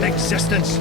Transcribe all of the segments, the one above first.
non-existence.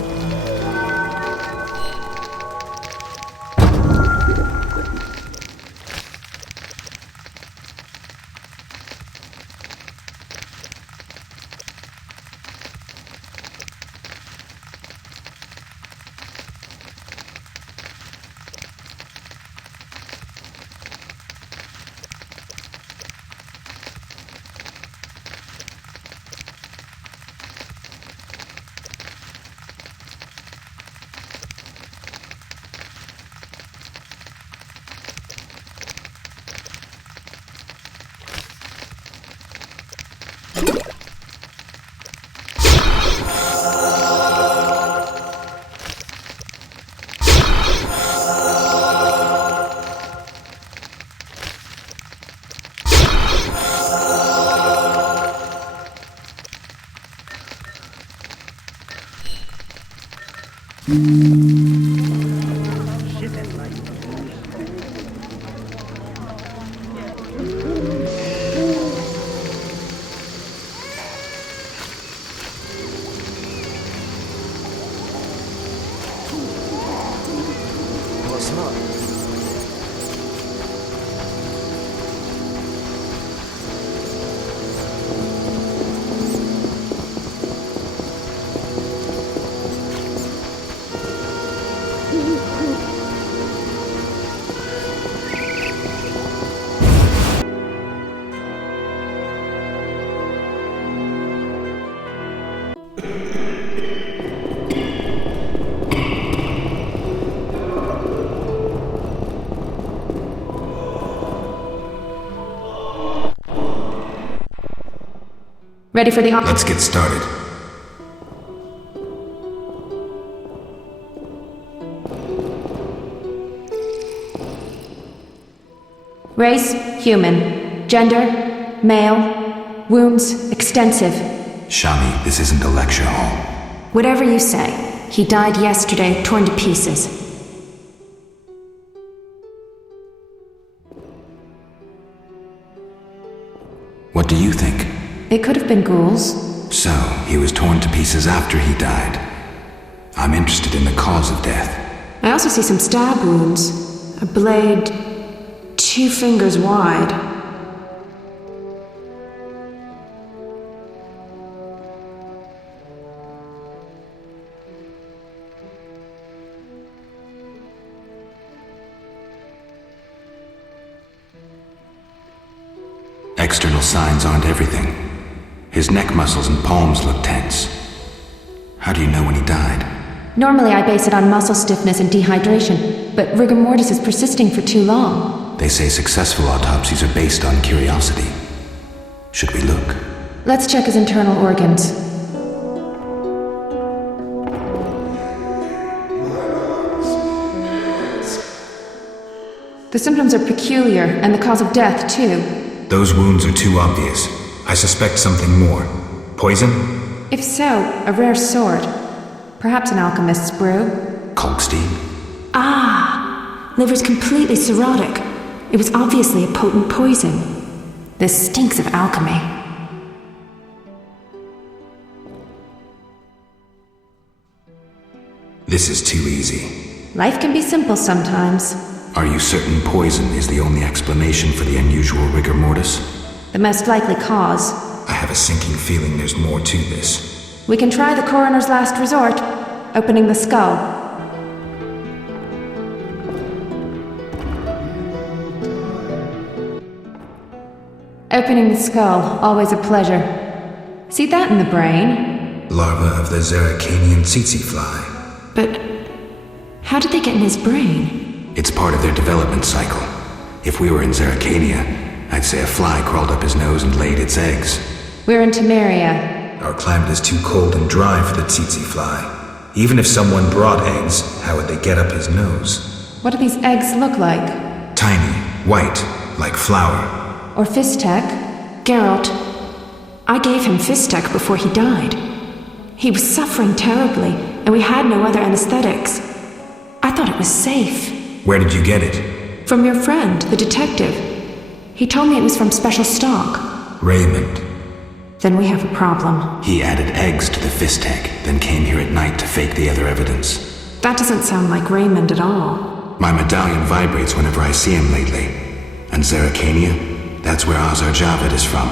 Ready for the Let's get started. Race, human. Gender, male. Wounds, extensive. Shami, this isn't a lecture hall. Whatever you say. He died yesterday, torn to pieces. What do you think? It could have been ghouls. So, he was torn to pieces after he died. I'm interested in the cause of death. I also see some stab wounds. A blade 2 fingers wide. External signs aren't everything. His neck muscles and palms look tense. How do you know when he died? Normally I base it on muscle stiffness and dehydration, but rigor mortis is persisting for too long. They say successful autopsies are based on curiosity. Should we look? Let's check his internal organs. The symptoms are peculiar, and the cause of death, too. Those wounds are too obvious. I suspect something more. Poison? If so, a rare sword. Perhaps an alchemist's brew. Kalkstein? Ah! Liver's completely cirrhotic. It was obviously a potent poison. This stinks of alchemy. This is too easy. Life can be simple sometimes. Are you certain poison is the only explanation for the unusual rigor mortis? The most likely cause. I have a sinking feeling there's more to this. We can try the coroner's last resort, opening the skull. Opening the skull, always a pleasure. See that in the brain? Larva of the Zeracanian tsetse fly. But how did they get in his brain? It's part of their development cycle. If we were in Zeracania, I'd say a fly crawled up his nose and laid its eggs. We're in Temeria. Our climate is too cold and dry for the tsetse fly. Even if someone brought eggs, how would they get up his nose? What do these eggs look like? Tiny, white, like flour. Or Fistek? Geralt. I gave him Fistek before he died. He was suffering terribly, and we had no other anesthetics. I thought it was safe. Where did you get it? From your friend, the detective. He told me it was from special stock. Raymond. Then we have a problem. He added eggs to the fist tech, then came here at night to fake the other evidence. That doesn't sound like Raymond at all. My medallion vibrates whenever I see him lately. And Zeracania? That's where Azar Javed is from.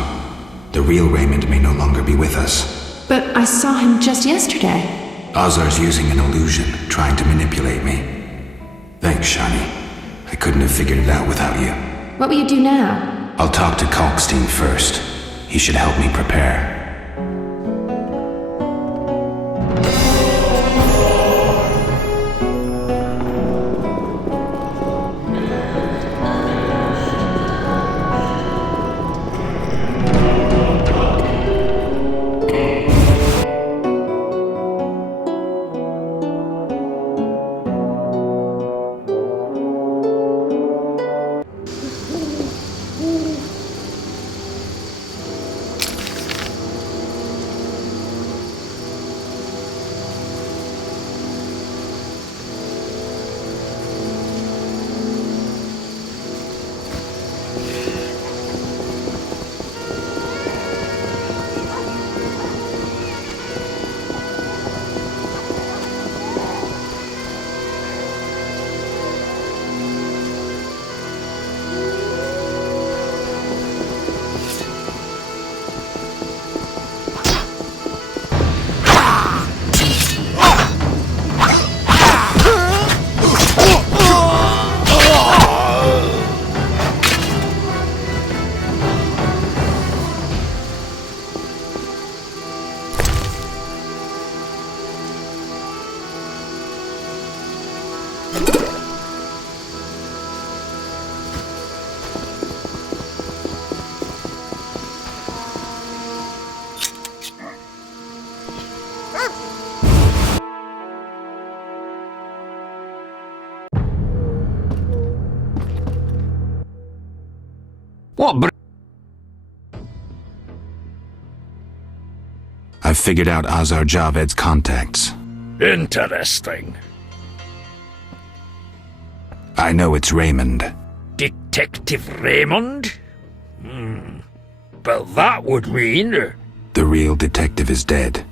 The real Raymond may no longer be with us. But I saw him just yesterday. Azar's using an illusion, trying to manipulate me. Thanks, Shani. I couldn't have figured it out without you. What will you do now? I'll talk to Kalkstein first. He should help me prepare. I've figured out Azar Javed's contacts. Interesting. I know it's Raymond. Detective Raymond? Well, that would mean... The real detective is dead.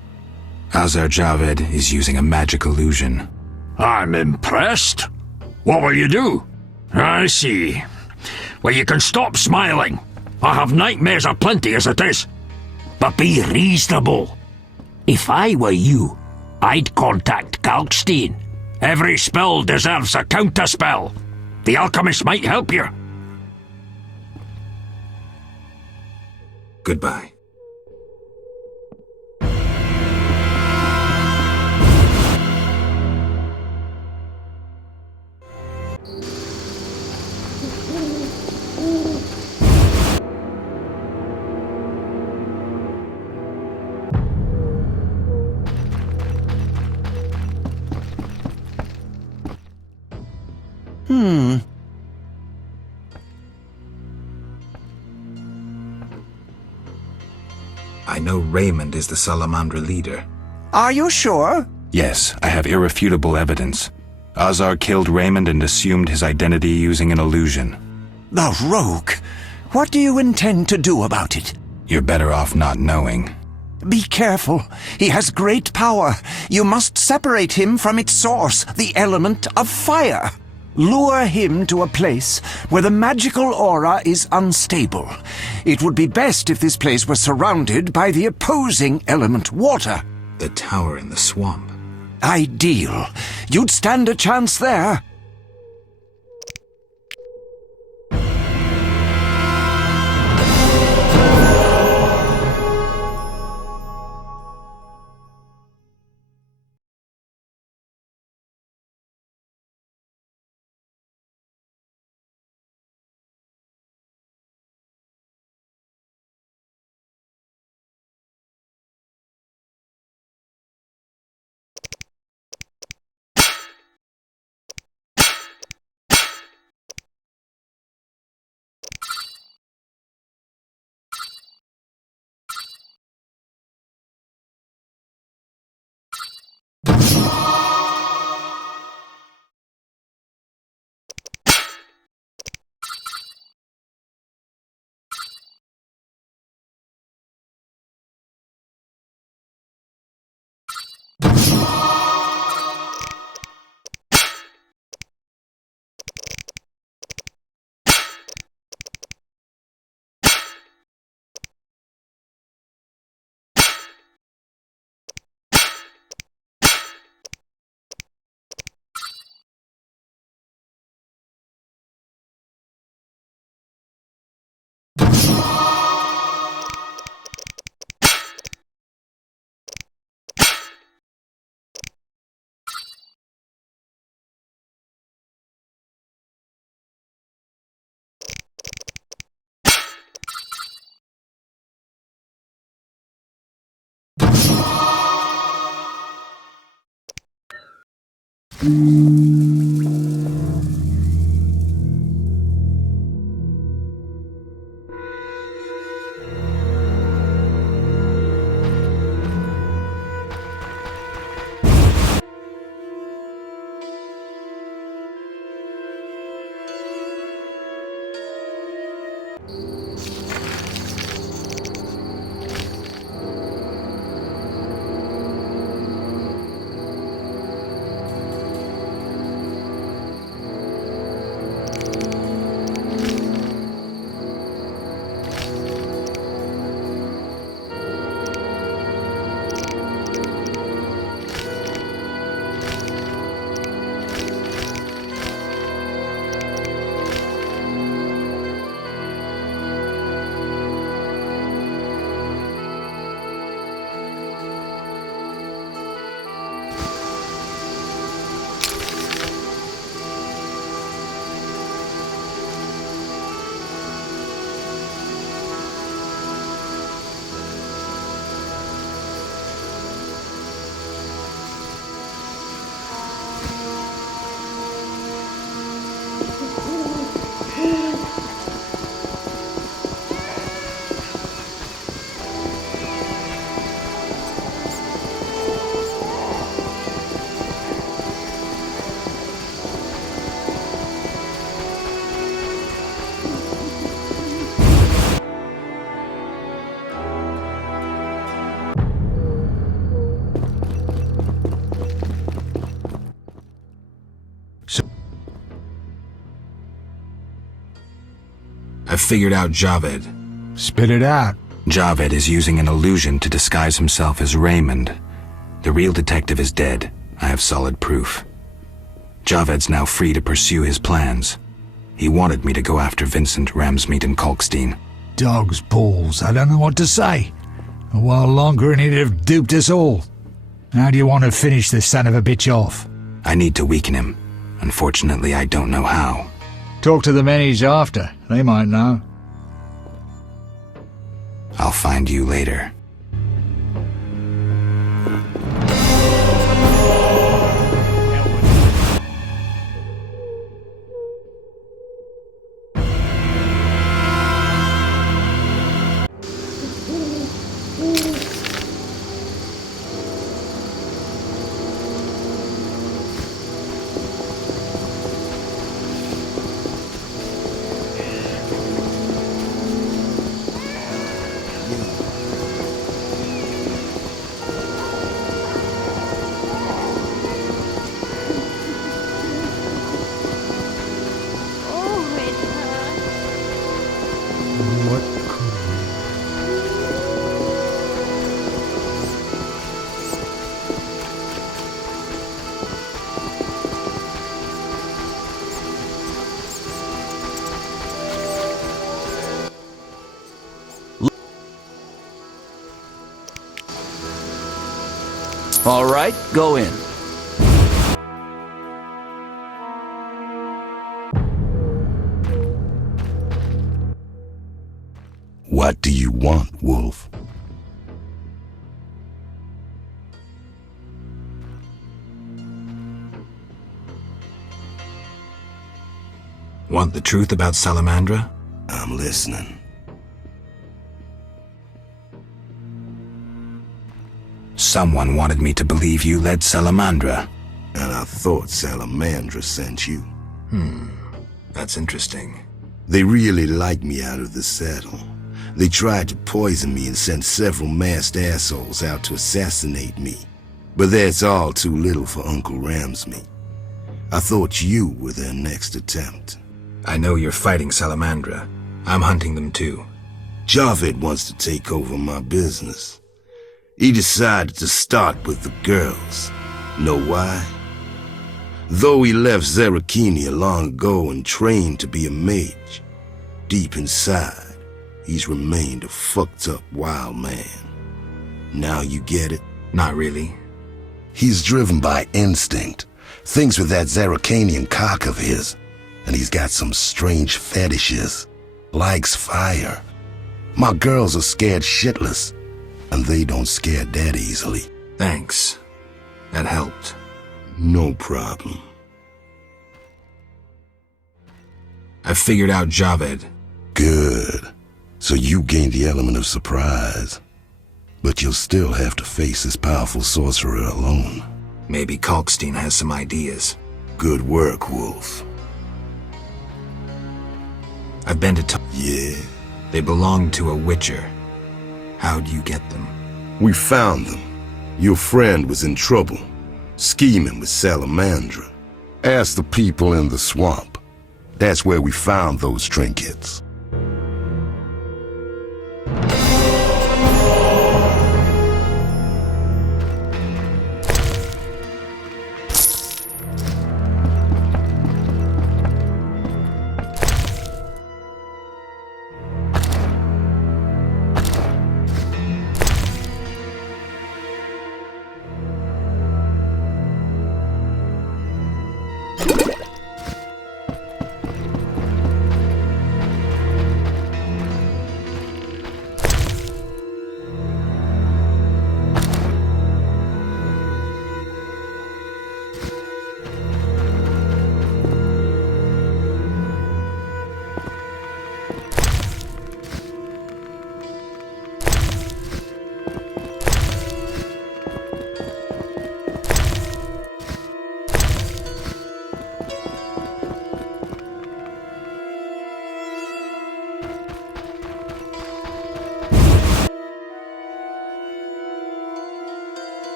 Azar Javed is using a magic illusion. I'm impressed. What will you do? I see. Well, you can stop smiling. I have nightmares aplenty as it is. But be reasonable. If I were you, I'd contact Kalkstein. Every spell deserves a counterspell. The alchemist might help you. Goodbye. I know Raymond is the Salamandra leader. Are you sure? Yes, I have irrefutable evidence. Azar killed Raymond and assumed his identity using an illusion. The rogue! What do you intend to do about it? You're better off not knowing. Be careful. He has great power. You must separate him from its source, the element of fire. Lure him to a place where the magical aura is unstable. It would be best if this place were surrounded by the opposing element, water. The tower in the swamp. Ideal. You'd stand a chance there. I've figured out Javed. Spit it out. Javed is using an illusion to disguise himself as Raymond. The real detective is dead. I have solid proof. Javed's now free to pursue his plans. He wanted me to go after Vincent, Ramsmeet, and Kalkstein. Dog's balls. I don't know what to say. A while longer and he'd have duped us all. How do you want to finish this son of a bitch off? I need to weaken him. Unfortunately, I don't know how. Talk to the men he's after. They might know. I'll find you later. All right, go in. What do you want, Wolf? Want the truth about Salamandra? I'm listening. Someone wanted me to believe you led Salamandra. And I thought Salamandra sent you. That's interesting. They really liked me out of the saddle. They tried to poison me and sent several masked assholes out to assassinate me. But that's all too little for Uncle Ramsmeet. I thought you were their next attempt. I know you're fighting Salamandra. I'm hunting them too. Javed wants to take over my business. He decided to start with the girls. Know why? Though he left Zerakenia long ago and trained to be a mage, deep inside, he's remained a fucked up wild man. Now you get it? Not really. He's driven by instinct, thinks with that Zerakanian cock of his, and he's got some strange fetishes, likes fire. My girls are scared shitless, and they don't scare that easily. Thanks. That helped. No problem. I've figured out Javed. Good. So you gained the element of surprise. But you'll still have to face this powerful sorcerer alone. Maybe Kalkstein has some ideas. Good work, Wolf. I've been to Yeah? They belong to a witcher. How'd you get them? We found them. Your friend was in trouble, scheming with Salamandra. Ask the people in the swamp. That's where we found those trinkets.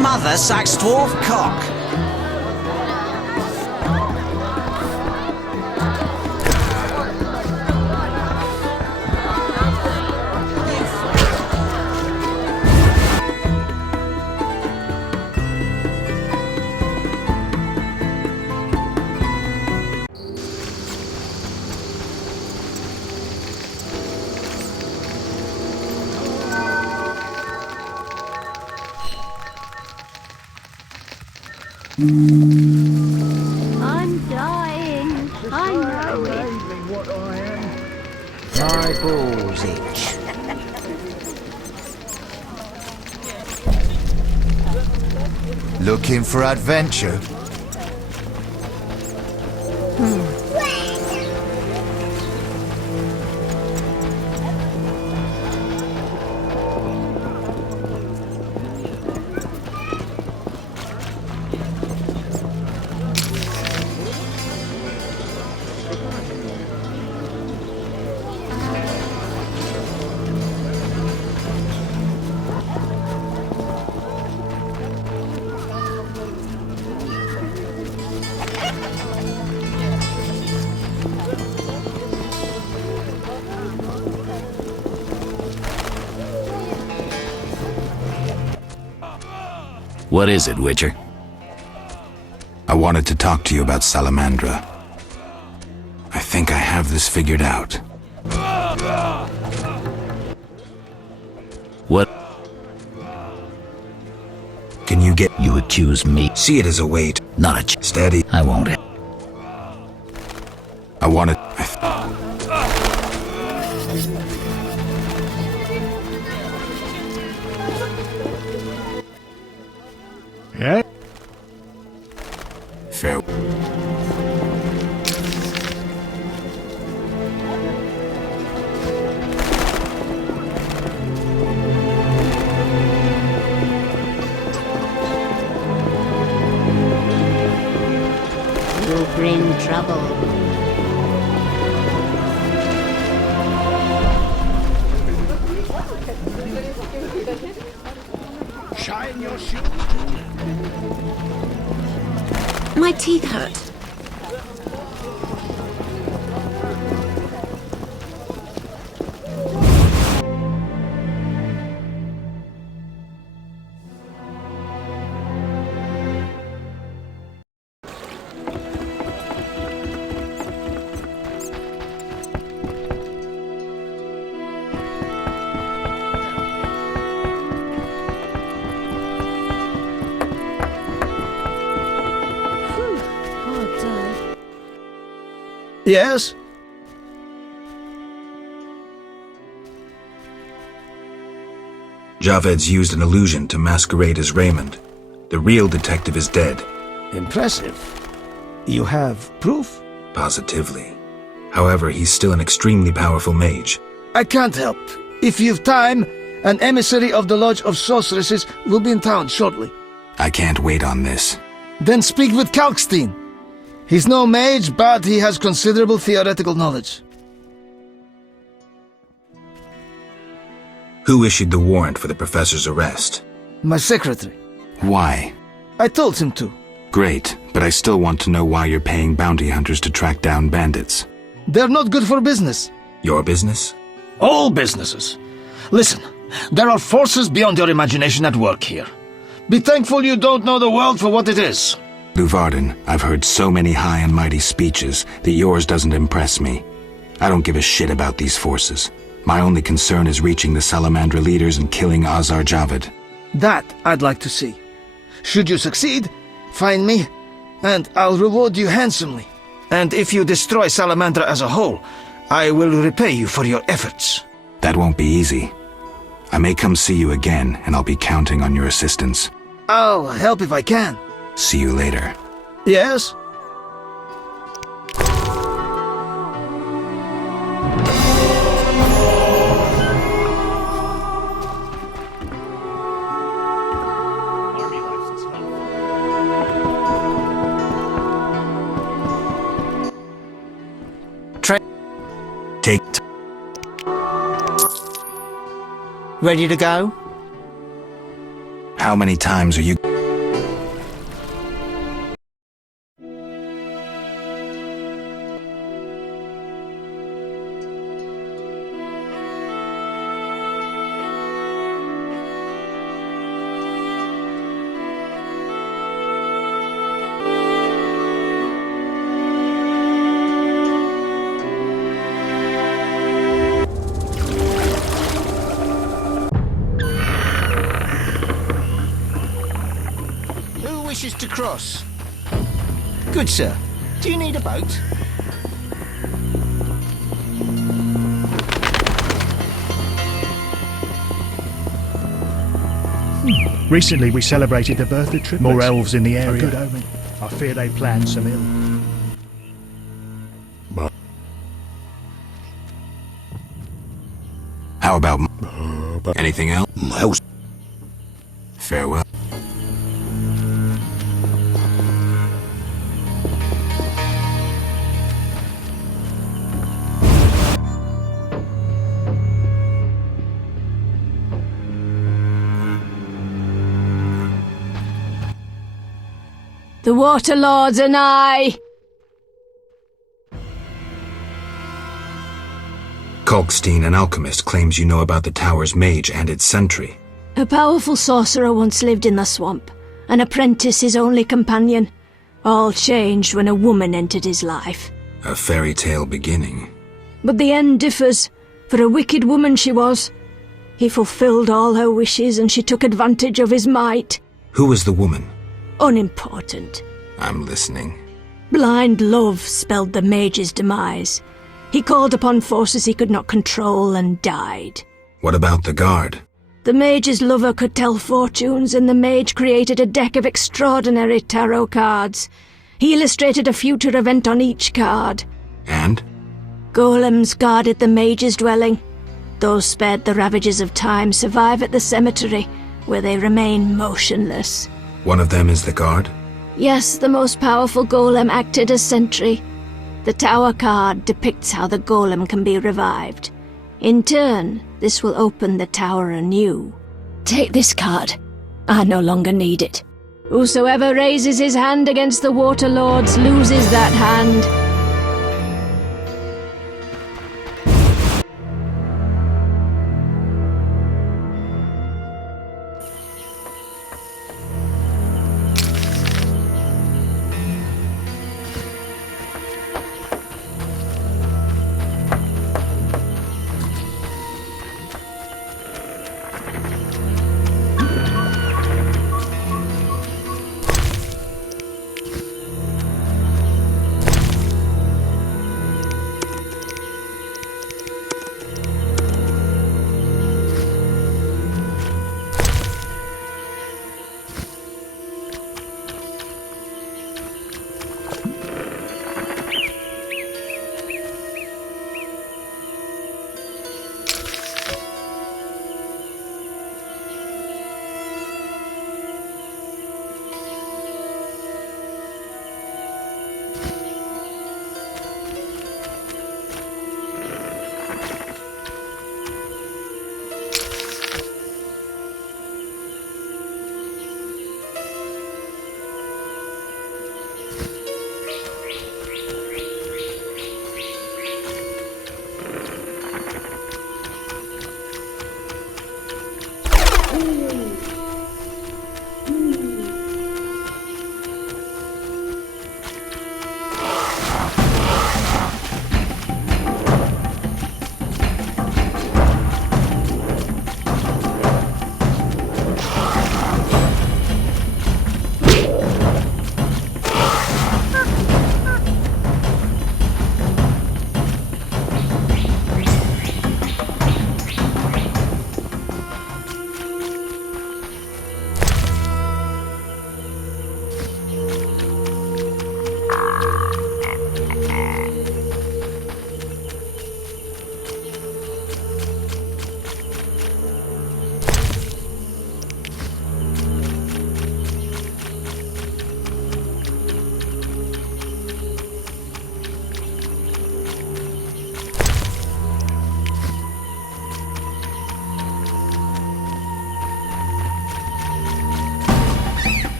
Mother sucks dwarf cock. I'm dying. I know it. What I am. My balls itch. Looking for adventure? What is it, Witcher? I wanted to talk to you about Salamandra. I think I have this figured out. What? Can you get... You accuse me? See it as a weight. Not a Steady. I won't. I wanted... Yeah? Fair. You'll bring trouble. Shine your shoe. My teeth hurt. Yes? Javed's used an illusion to masquerade as Raymond. The real detective is dead. Impressive. You have proof? Positively. However, he's still an extremely powerful mage. I can't help. If you've time, an emissary of the Lodge of Sorceresses will be in town shortly. I can't wait on this. Then speak with Kalkstein. He's no mage, but he has considerable theoretical knowledge. Who issued the warrant for the professor's arrest? My secretary. Why? I told him to. Great, but I still want to know why you're paying bounty hunters to track down bandits. They're not good for business. Your business? All businesses. Listen, there are forces beyond your imagination at work here. Be thankful you don't know the world for what it is. Luvarden, I've heard so many high and mighty speeches that yours doesn't impress me. I don't give a shit about these forces. My only concern is reaching the Salamandra leaders and killing Azar Javed. That I'd like to see. Should you succeed, find me, and I'll reward you handsomely. And if you destroy Salamandra as a whole, I will repay you for your efforts. That won't be easy. I may come see you again, and I'll be counting on your assistance. I'll help if I can. See you later. Yes? Take Ready to go? How many times are you... Wishes to cross. Good, sir. Do you need a boat? Recently we celebrated the birth of triplets. More elves in the area. A good omen. I fear they planned some ill. How about... anything else? Farewell. The Water Lords and I. Kalkstein, an alchemist, claims you know about the tower's mage and its sentry. A powerful sorcerer once lived in the swamp, an apprentice his only companion. All changed when a woman entered his life. A fairy tale beginning. But the end differs, for a wicked woman she was. He fulfilled all her wishes and she took advantage of his might. Who was the woman? Unimportant. I'm listening. Blind love spelled the mage's demise. He called upon forces he could not control and died. What about the guard? The mage's lover could tell fortunes, and the mage created a deck of extraordinary tarot cards. He illustrated a future event on each card. And? Golems guarded the mage's dwelling. Those spared the ravages of time survive at the cemetery, where they remain motionless. One of them is the guard? Yes, the most powerful golem acted as sentry. The tower card depicts how the golem can be revived. In turn, this will open the tower anew. Take this card. I no longer need it. Whosoever raises his hand against the Water Lords loses that hand.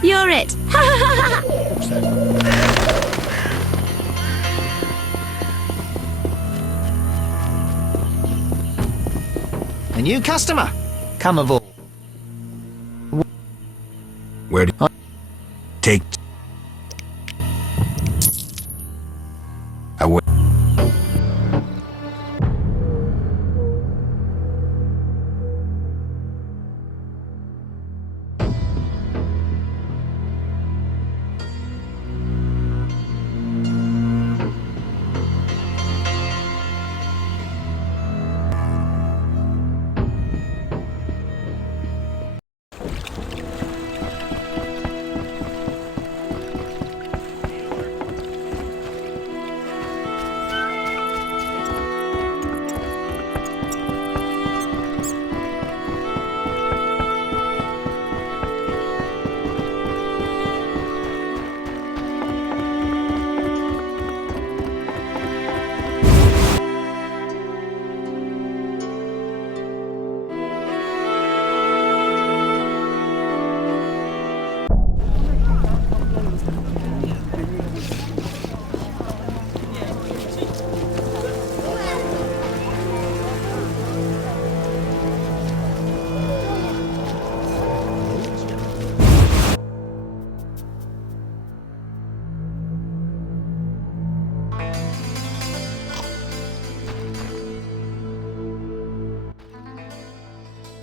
You're it! A new customer. Come aboard. Where do take away?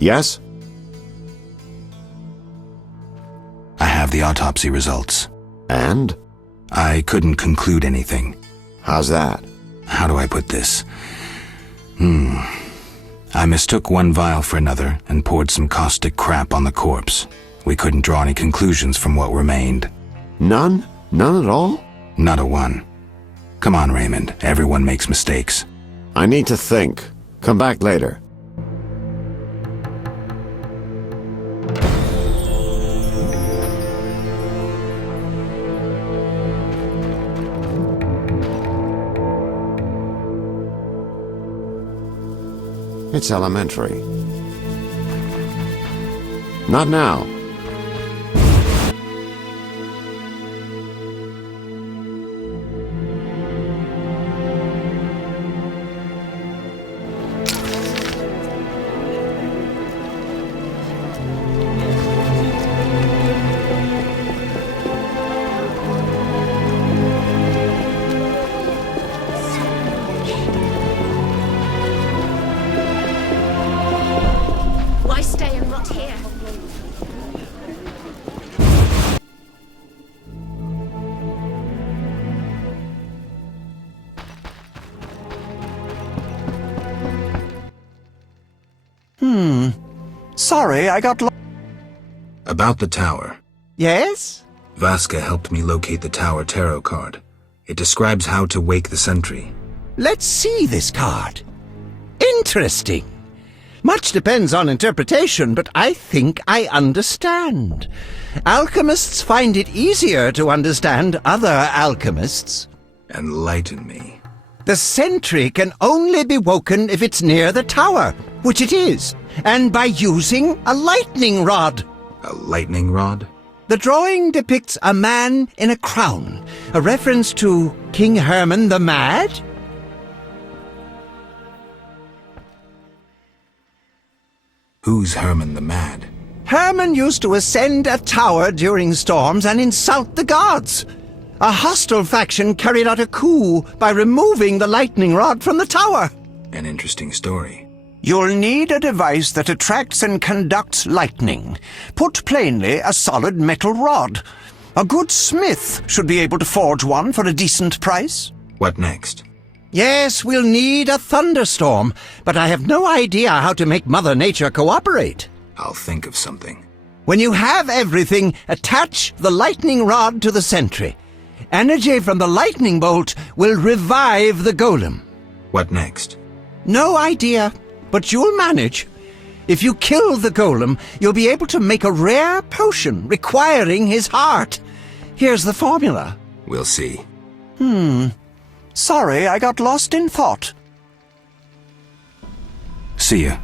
Yes? I have the autopsy results. And? I couldn't conclude anything. How's that? How do I put this? I mistook one vial for another and poured some caustic crap on the corpse. We couldn't draw any conclusions from what remained. None? None at all? Not a one. Come on, Raymond. Everyone makes mistakes. I need to think. Come back later. It's elementary. Not now. Why stay and rot here? Sorry, I got About the tower. Yes? Vasca helped me locate the tower tarot card. It describes how to wake the sentry. Let's see this card. Interesting. Much depends on interpretation, but I think I understand. Alchemists find it easier to understand other alchemists. Enlighten me. The sentry can only be woken if it's near the tower, which it is, and by using a lightning rod. A lightning rod? The drawing depicts a man in a crown, a reference to King Herman the Mad. Who's Herman the Mad? Herman used to ascend a tower during storms and insult the gods. A hostile faction carried out a coup by removing the lightning rod from the tower. An interesting story. You'll need a device that attracts and conducts lightning. Put plainly, a solid metal rod. A good smith should be able to forge one for a decent price. What next? Yes, we'll need a thunderstorm, but I have no idea how to make Mother Nature cooperate. I'll think of something. When you have everything, attach the lightning rod to the sentry. Energy from the lightning bolt will revive the golem. What next? No idea, but you'll manage. If you kill the golem, you'll be able to make a rare potion requiring his heart. Here's the formula. We'll see. Sorry, I got lost in thought. See ya.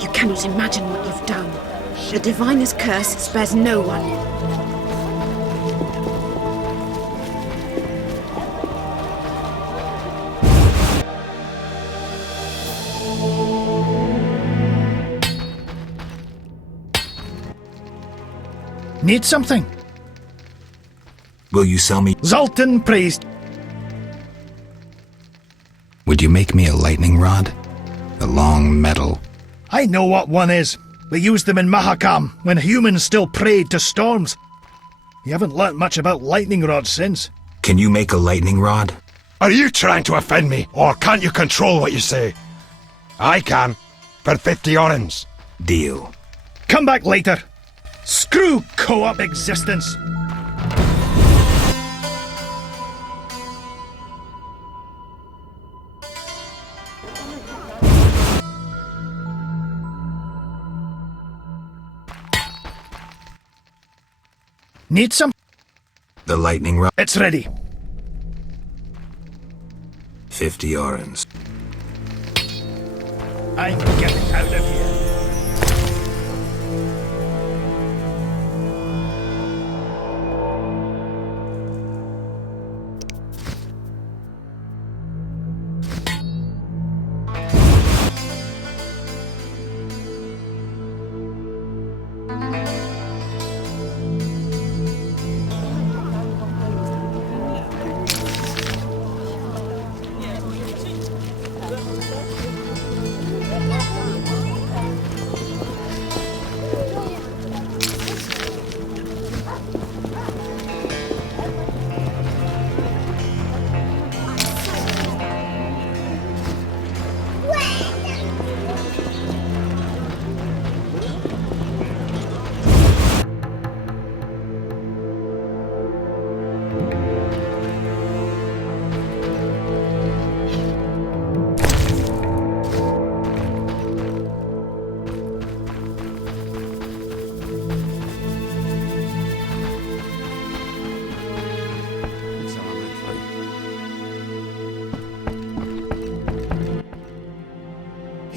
You cannot imagine what you've done. The Diviner's curse spares no one. Need something? Will you sell me? Zoltan praised. Would you make me a lightning rod? A long metal. I know what one is. We used them in Mahakam when humans still prayed to storms. You haven't learnt much about lightning rods since. Can you make a lightning rod? Are you trying to offend me, or can't you control what you say? I can, for 50 orens. Deal. Come back later. Screw co-op existence. Need some? The lightning rod? It's ready. 50 orens. I'm getting out of here.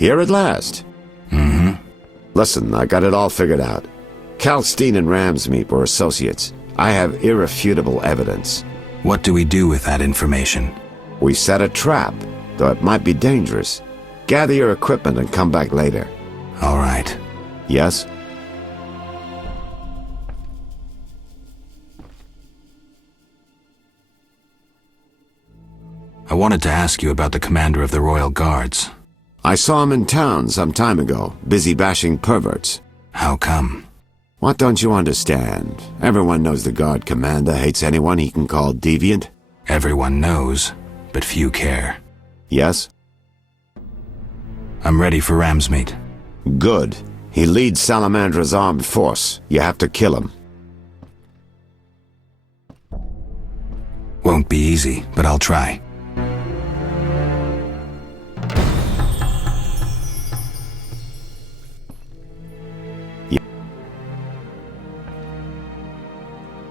Here at last. Mm-hmm. Listen, I got it all figured out. Kalkstein and Ramsmeet were associates. I have irrefutable evidence. What do we do with that information? We set a trap, though it might be dangerous. Gather your equipment and come back later. All right. Yes? I wanted to ask you about the commander of the Royal Guards. I saw him in town some time ago, busy bashing perverts. How come? What don't you understand? Everyone knows the Guard commander hates anyone he can call deviant. Everyone knows, but few care. Yes? I'm ready for Ramsmeet. Good. He leads Salamandra's armed force. You have to kill him. Won't be easy, but I'll try.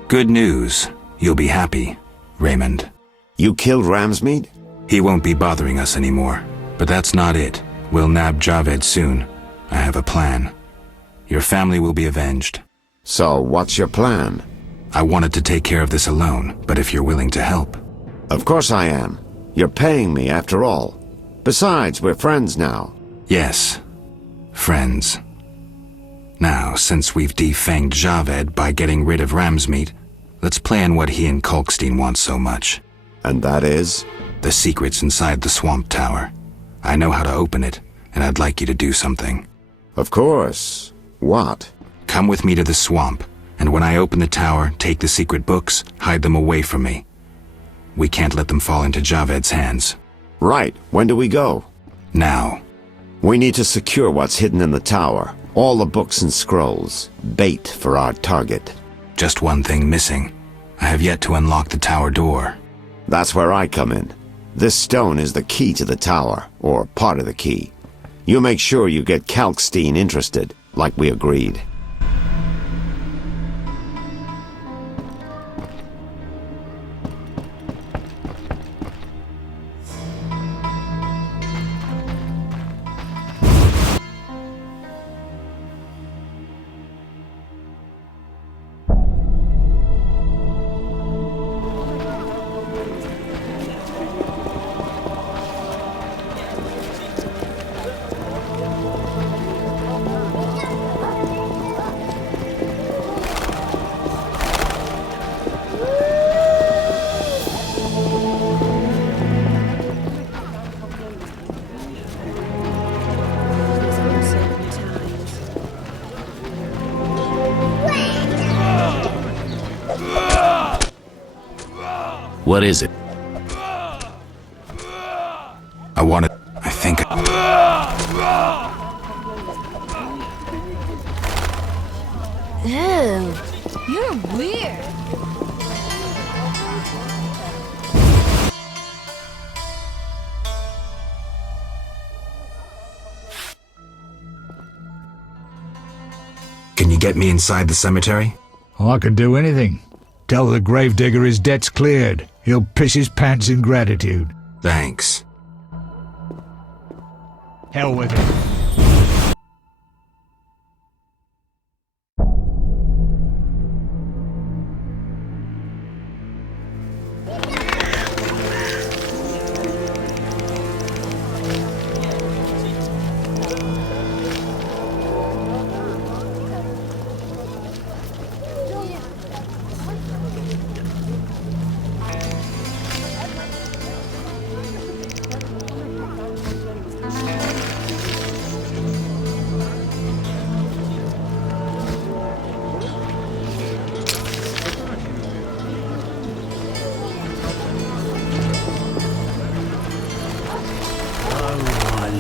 Good news. You'll be happy, Raymond. You killed Ramsmeet? He won't be bothering us anymore. But that's not it. We'll nab Javed soon. I have a plan. Your family will be avenged. So, what's your plan? I wanted to take care of this alone, but if you're willing to help... Of course I am. You're paying me, after all. Besides, we're friends now. Yes. Friends. Now, since we've defanged Javed by getting rid of Ramsmeet, let's plan what he and Kalkstein want so much. And that is? The secret's inside the swamp tower. I know how to open it, and I'd like you to do something. Of course. What? Come with me to the swamp, and when I open the tower, take the secret books, hide them away from me. We can't let them fall into Javed's hands. Right. When do we go? Now. We need to secure what's hidden in the tower. All the books and scrolls. Bait for our target. Just one thing missing. I have yet to unlock the tower door. That's where I come in. This stone is the key to the tower, or part of the key. You make sure you get Kalkstein interested, like we agreed. What is it? I want it. I think... Ew, you're weird. Can you get me inside the cemetery? I can do anything. Tell the gravedigger his debt's cleared. He'll piss his pants in gratitude. Thanks. Hell with it.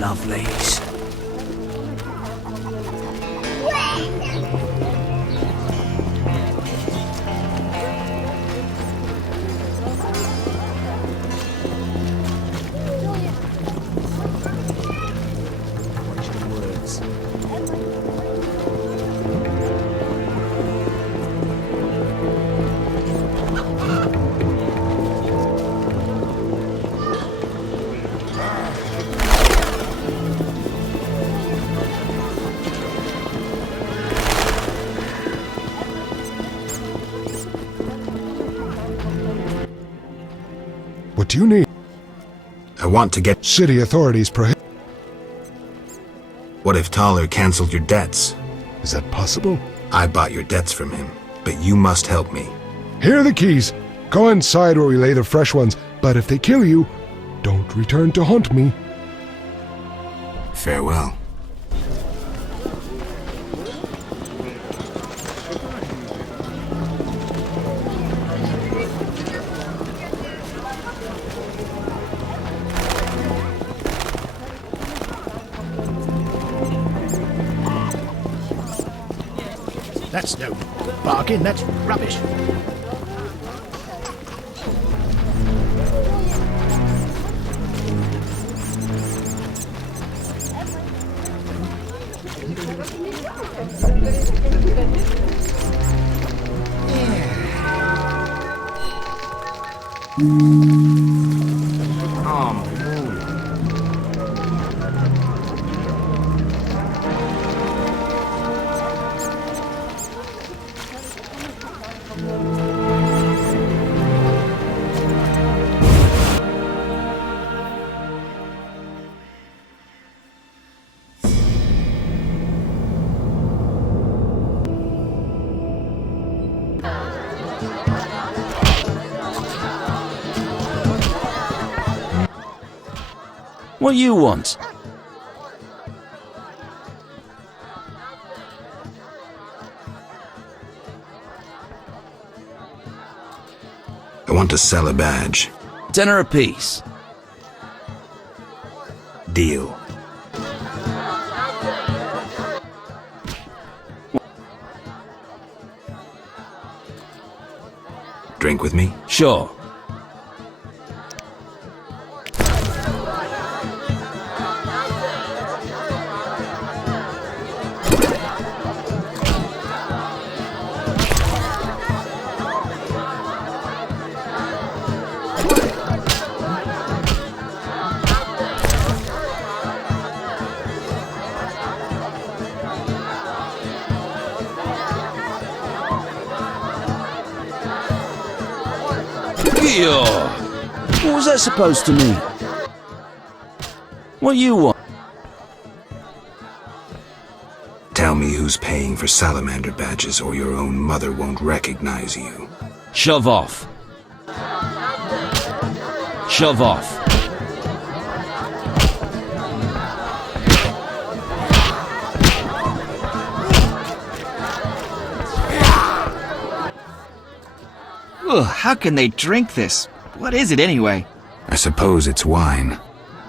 Lovelies. What you need? I want to get... City authorities prohibit... What if Thaler canceled your debts? Is that possible? I bought your debts from him, but you must help me. Here are the keys. Go inside where we lay the fresh ones, but if they kill you, don't return to haunt me. Farewell. That's no bargain, that's rubbish. What do you want? I want to sell a badge. $10 apiece. Deal. Drink with me? Sure. What was that supposed to mean? What do you want? Tell me who's paying for salamander badges or your own mother won't recognize you. Shove off. Shove off. Ugh, how can they drink this? What is it anyway? I suppose it's wine.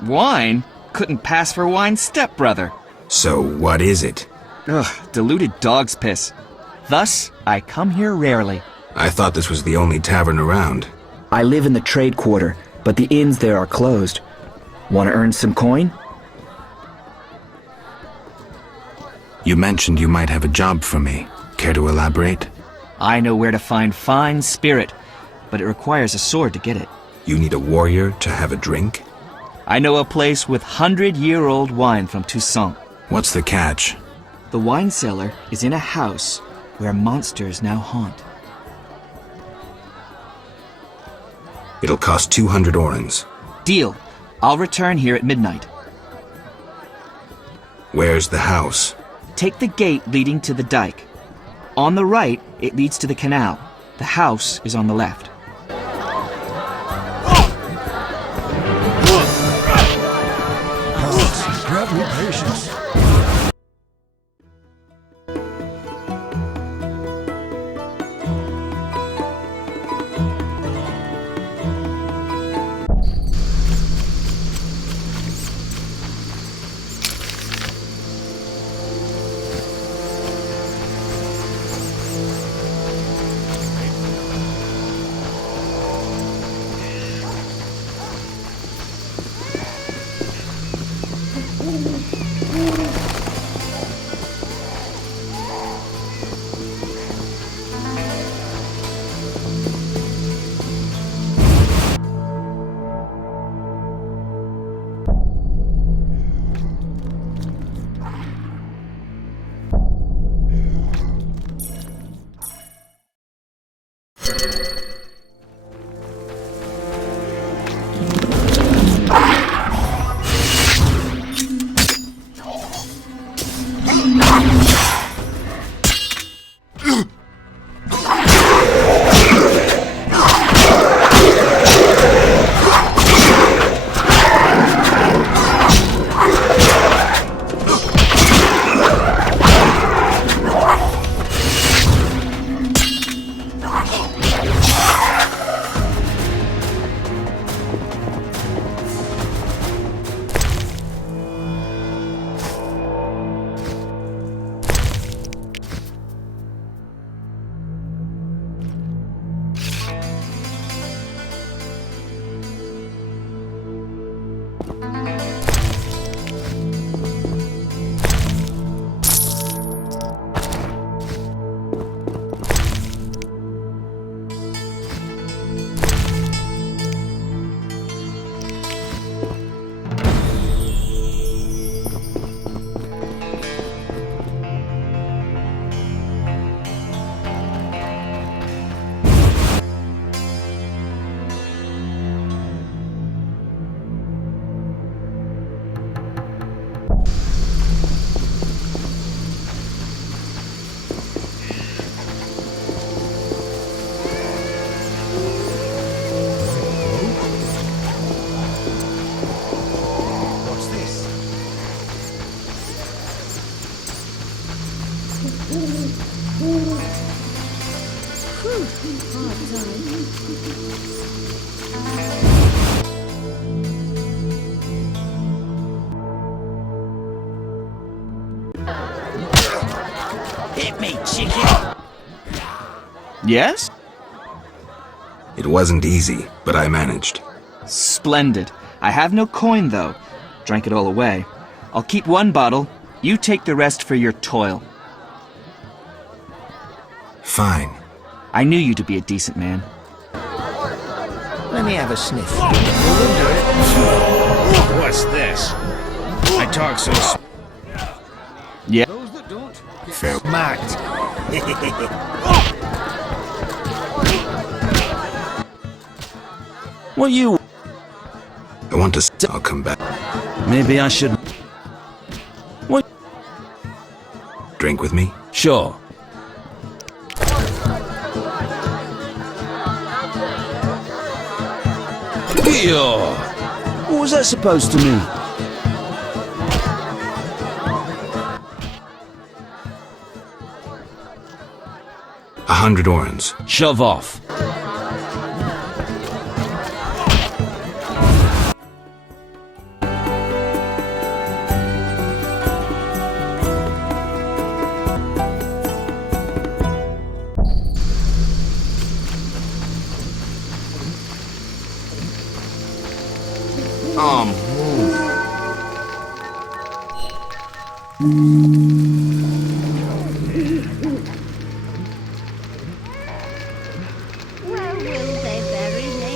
Wine? Couldn't pass for wine's stepbrother. So what is it? Ugh, diluted dog's piss. Thus, I come here rarely. I thought this was the only tavern around. I live in the trade quarter, but the inns there are closed. Want to earn some coin? You mentioned you might have a job for me. Care to elaborate? I know where to find fine spirit, but it requires a sword to get it. You need a warrior to have a drink? I know a place with 100-year-old wine from Toussaint. What's the catch? The wine cellar is in a house where monsters now haunt. It'll cost 200 orens. Deal. I'll return here at midnight. Where's the house? Take the gate leading to the dike. On the right, it leads to the canal. The house is on the left. Grant me patience. Hit me, chicken! Yes? It wasn't easy, but I managed. Splendid. I have no coin, though. Drank it all away. I'll keep one bottle. You take the rest for your toil. Fine. I knew you to be a decent man. Let me have a sniff. What's this? I talk so Yeah. Those that don't get Fair. smacked. What you... I want to... I'll come back. Maybe I should... What? Drink with me? Sure. Yeah. What was that supposed to mean? $100 orens. Shove off. Where will they bury me?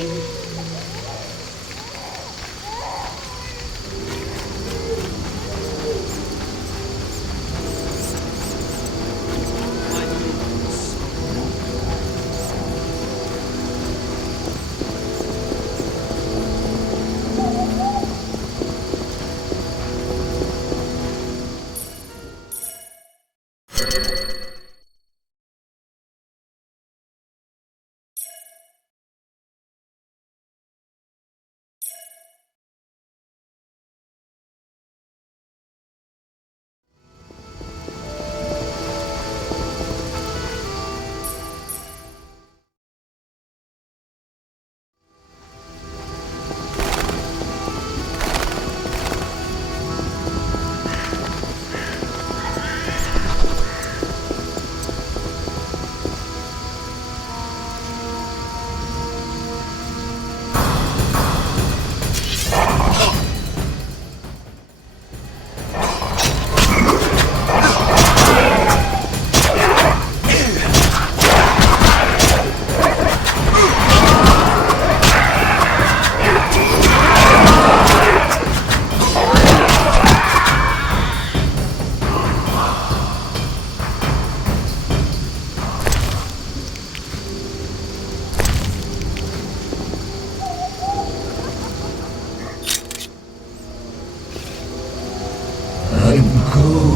I'm cold.